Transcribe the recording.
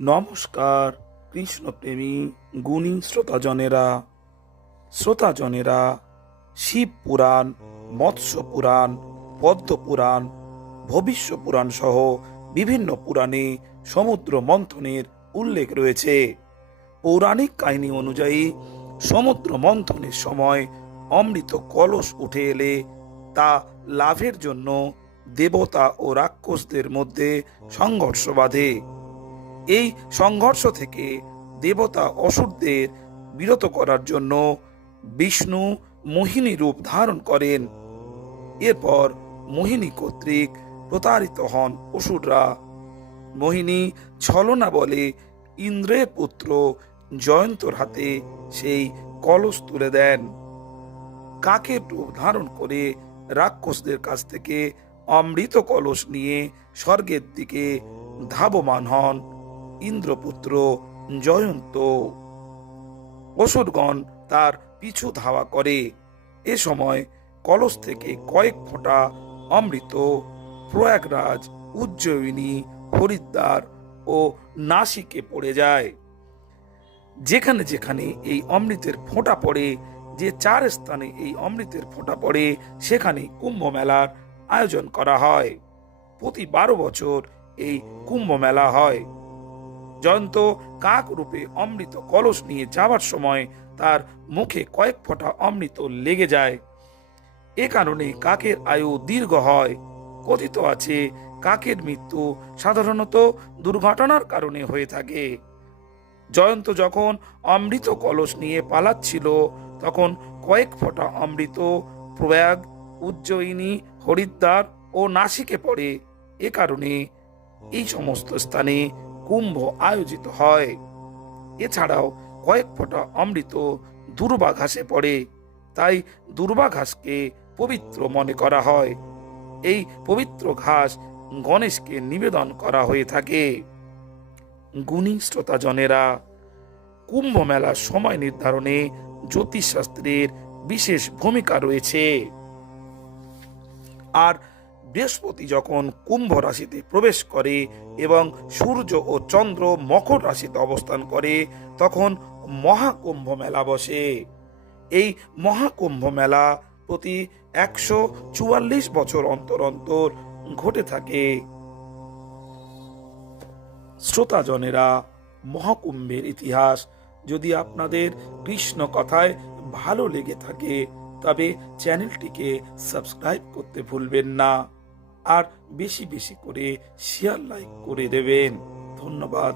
নমস্কার কৃষ্ণপ্রেমী গুণী শ্রোতাজনেরা শিব পুরাণ, মৎস্য পুরাণ, পদ্ম পুরাণ, ভবিষ্য পুরাণ সহ বিভিন্ন পুরাণে সমুদ্র মন্থনের উল্লেখ রয়েছে। পৌরাণিক কাহিনী অনুযায়ী সমুদ্র মন্থনের সময় অমৃত কলস উঠে এলে তা লাভের জন্য দেবতা ও রাক্ষসদের মধ্যে সংঘর্ষ বাধে। এই সংঘর্ষ থেকে দেবতা অসুরদের বিরত করার জন্য বিষ্ণু মোহিনী রূপ ধারণ করেন। এরপর মোহিনী কর্তৃক প্রতারিত হন অসুররা। মোহিনী ছলনা বলে ইন্দ্রের পুত্র জয়ন্তর হাতে সেই কলস তুলে দেন। কাকের রূপ ধারণ করে রাক্ষসদের কাছ থেকে অমৃত কলস নিয়ে স্বর্গের দিকে ধাবমান হন ইন্দ্রপুত্র জয়ন্ত। অসুরগণ তার পিছু ধাওয়া করে। এ সময় কলস থেকে কয়েক ফোঁটা অমৃত প্রয়াগরাজ, উজ্জয়িনী, হরিদ্বার ও নাসিকে পড়ে যায়। যেখানে যেখানে এই অমৃতের ফোঁটা পড়ে, যে 4 স্থানে এই অমৃতের ফোঁটা পড়ে, সেখানে কুম্ভ মেলার আয়োজন করা হয়। প্রতি 12 বছর এই কুম্ভ মেলা হয়। জয়ন্ত কাক রূপে অমৃত কলস নিয়ে যাওয়ার সময় তার মুখে কয়েক ফোঁটা অমৃত লেগে যায়। এ কারণে কাকের আয়ু দীর্ঘ হয়। কথিত আছে কাকের মৃত্যু সাধারণত দুর্ঘটনার কারণে হয়ে থাকে। জয়ন্ত যখন অমৃত কলস নিয়ে পালাচ্ছিল, তখন কয়েক ফোঁটা অমৃত প্রয়াগ, উজ্জয়িনী, হরিদ্বার ও নাসিকে পড়ে। এ কারণে এই সমস্ত স্থানে কুম্ভ আয়োজিত হয়। এছাড়াও কয়েক ফোঁটা অমৃত দুর্বা ঘাসে পড়ে, তাই দুর্বা ঘাসকে পবিত্র মনে করা হয়। এই পবিত্র ঘাস গণেশকে নিবেদন করা হয়ে থাকে। গুণী শ্রোতাজনেরা, কুম্ভ মেলার সময় নির্ধারণে জ্যোতিষশাস্ত্রের বিশেষ ভূমিকা রয়েছে। আর বৃহস্পতি যখন কুম্ভ রাশিতে প্রবেশ করে এবং সূর্য ও চন্দ্র মকর রাশিতে অবস্থান করে, তখন মহাকুম্ভ মেলা বসে। এই মহাকুম্ভ মেলা প্রতি 144 বছর অন্তর অন্তর ঘটে থাকে। শ্রোতাজনেরা, মহাকুম্ভের ইতিহাস যদি আপনাদের কৃষ্ণ কথায় ভালো লেগে থাকে, তবে চ্যানেলটিকে সাবস্ক্রাইব করতে ভুলবেন না। আর বেশি বেশি করে শেয়ার, লাইক করে দেবেন। ধন্যবাদ।